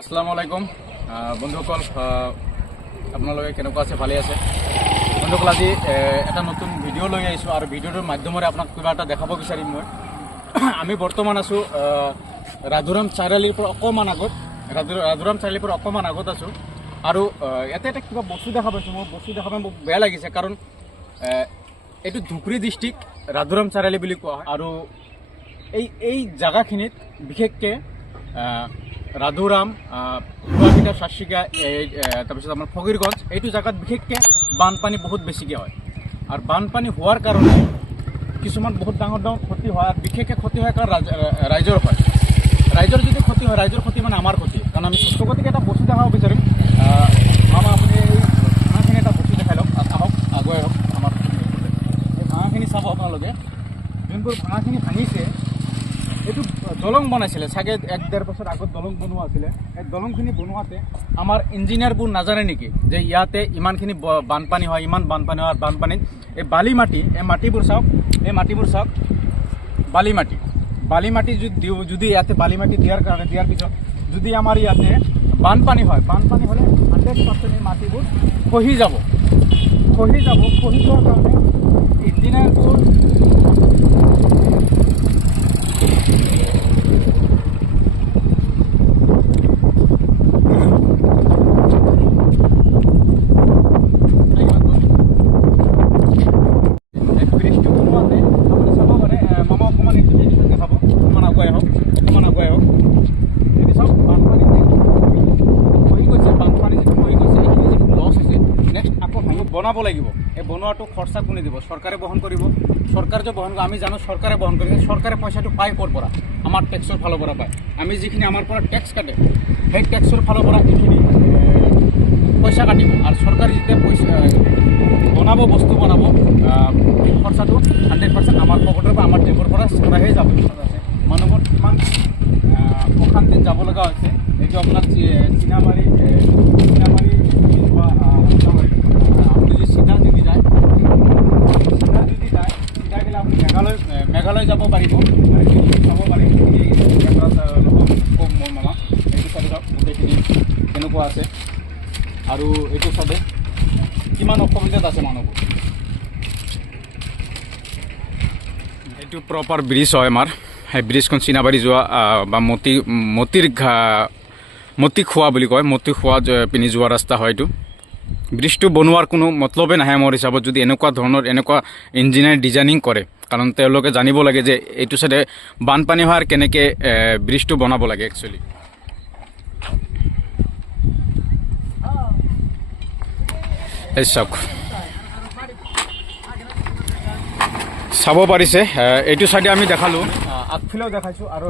আসসালামু আলাইকুম বন্ধুসকল, আপোনালোকে কেনেকুৱা আছে? ভালে আছে বন্ধুসকল? আজি এটা নতুন ভিডিঅ' লৈ আহিছোঁ আৰু ভিডিঅ'টোৰ মাধ্যমেৰে আপোনাক কিবা এটা দেখাব বিচাৰিম। মই আমি বৰ্তমান আছোঁ ৰাধুৰাম চাৰিআলিৰ পৰা অকণমান আগত, ৰাধুৰাম চাৰিআলিৰ পৰা অকণমান আগত আছোঁ আৰু ইয়াতে এটা কিবা বস্তু দেখা পাইছোঁ। মই বস্তু দেখা পাই মোক বেয়া লাগিছে, কাৰণ এইটো ধুবুৰী ডিষ্ট্ৰিক্ট ৰাধুৰাম চাৰিআলি বুলি কোৱা হয় আৰু এই জেগাখিনিত বিশেষকৈ ৰাধুৰাম, গুৱাহাটীৰ চাৰ্চিকা, তাৰপিছত আমাৰ ফকীৰগঞ্জ, এইটো জেগাত বিশেষকৈ বানপানী বহুত বেছিকৈ হয় আৰু বানপানী হোৱাৰ কাৰণে কিছুমান বহুত ডাঙৰ ডাঙৰ ক্ষতি হয় আৰু বিশেষকৈ ক্ষতি হয় কাৰণ ৰাইজৰ হয়। ৰাইজৰ যদি ক্ষতি হয়, ৰাইজৰ ক্ষতি মানে আমাৰ ক্ষতি, কাৰণ আমি সুস্থ গতিকে এটা বস্তু দেখাব বিচাৰিম। মামা আপুনি এই ভাঙাখিনি এটা বস্তু দেখাই লওক, আহক আগুৱাই আহক। আমাৰ এই ভাঙাখিনি চাব আপোনালোকে, যোনবোৰ ভাঙাখিনি ভাঙিছে এইটো দলং বনাইছিলে চাগে 1-1.5 বছৰ আগত দলং বনোৱা আছিলে। এই দলংখিনি বনোৱাতে আমাৰ ইঞ্জিনিয়াৰবোৰ নাজানে নেকি যে ইয়াতে ইমানখিনি বানপানী হয়, ইমান বানপানী হয়। বানপানীত এই বালি মাটি, এই মাটিবোৰ চাওক, এই মাটিবোৰ চাওক, বালি মাটি যদি ইয়াতে বালি মাটি দিয়াৰ পিছত যদি আমাৰ ইয়াতে বানপানী হয়, বানপানী হ'লে 100% এই মাটিবোৰ খহি যাব। খহি যোৱাৰ কাৰণে ইঞ্জিনিয়াৰবোৰ বনাব লাগিব। এই বনোৱাটো খৰচা কোনে দিব? চৰকাৰে বহন কৰিব। চৰকাৰ যে বহন কৰিব, আমি জানো চৰকাৰে বহন কৰিব। চৰকাৰে পইচাটো পায় ক'ৰ পৰা? আমাৰ টেক্সৰ ফালৰ পৰা পায়। আমি যিখিনি আমাৰ পৰা টেক্স কাটে, সেই টেক্সৰ ফালৰ পৰা এইখিনি পইচা কাটিব আৰু চৰকাৰে যেতিয়া পইচা বনাব, বস্তু বনাব, খৰচাটো 100% আমাৰ পকেটৰ পৰা, আমাৰ জেবৰ পৰা চৰাহে যাব। মানুহবোৰ কিমান অশান্তিত যাব লগা হৈছে। এইটো আপোনাৰ চিনামাৰী মেঘালয় যাব পাৰিব, চাব পাৰিব। মোৰ মামা এইটো চাইডে চাওক, গোটেইখিনি কেনেকুৱা আছে আৰু এইটো চাইডে কিমান অসুবিধাত আছে মানুহবোৰ। এইটো প্ৰপাৰ ব্ৰিজ হয় আমাৰ। সেই ব্ৰিজখন চিনাবাৰী যোৱা বা মতি খোৱা বুলি কয়, মতি খোৱা পিনি যোৱা ৰাস্তা হয় এইটো। ব্ৰিজটো বনোৱাৰ কোনো মতলবেই নাহে মোৰ হিচাপত, যদি এনেকুৱা ধৰণৰ এনেকুৱা ইঞ্জিনিয়াৰ ডিজাইনিং কৰে, কাৰণ তেওঁলোকে জানিব লাগে যে এইটো চাইডে বানপানী হোৱাৰ কেনেকৈ ব্ৰিজটো বনাব লাগে। একচুৱেলি এই চাওক, চাব পাৰিছে। এইটো চাইডে আমি দেখালোঁ, আগফালেও দেখাইছোঁ আৰু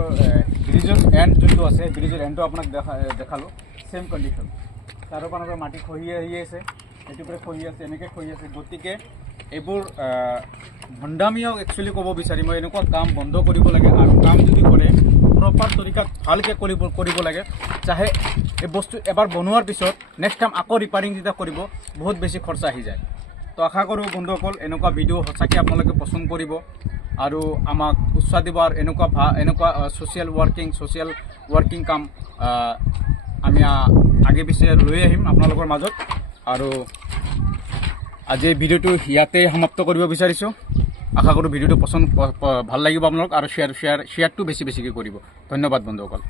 ব্ৰিজৰ এণ্ড যোনটো আছে, ব্ৰিজৰ এণ্ডটো আপোনাক দেখালোঁ। ছেম কণ্ডিশ্যন, চাৰিও পানৰ পৰা মাটি খহি আহি আছে, এইটো পৰা খহি আছে, এনেকৈ খহি আছে। গতিকে এইবোৰ ভণ্ডামিও একচুৱেলি ক'ব বিচাৰিম মই, এনেকুৱা কাম বন্ধ কৰিব লাগে আৰু কাম যদি কৰে প্ৰপাৰ তৰিকাত ভালকৈ কৰিব লাগে। চাহে এই বস্তু এবাৰ বনোৱাৰ পিছত নেক্সট টাইম আকৌ ৰিপেয়াৰিং যেতিয়া কৰিব বহুত বেছি খৰচা আহি যায়। তো আশা কৰোঁ বন্ধুসকল এনেকুৱা ভিডিঅ' সঁচাকৈ আপোনালোকে পচন্দ কৰিব আৰু আমাক উৎসাহ দিব আৰু এনেকুৱা ছ'চিয়েল ৱৰ্কিং কাম আমি আগে পিছে লৈ আহিম আপোনালোকৰ মাজত। আৰু আজি এই ভিডিঅ'টো ইয়াতে সমাপ্ত কৰিব বিচাৰিছোঁ। আশা কৰোঁ ভিডিঅ'টো ভাল লাগিব আপোনালোক আৰু শ্বেয়াৰটো বেছিকৈ কৰিব। ধন্যবাদ বন্ধুসকল।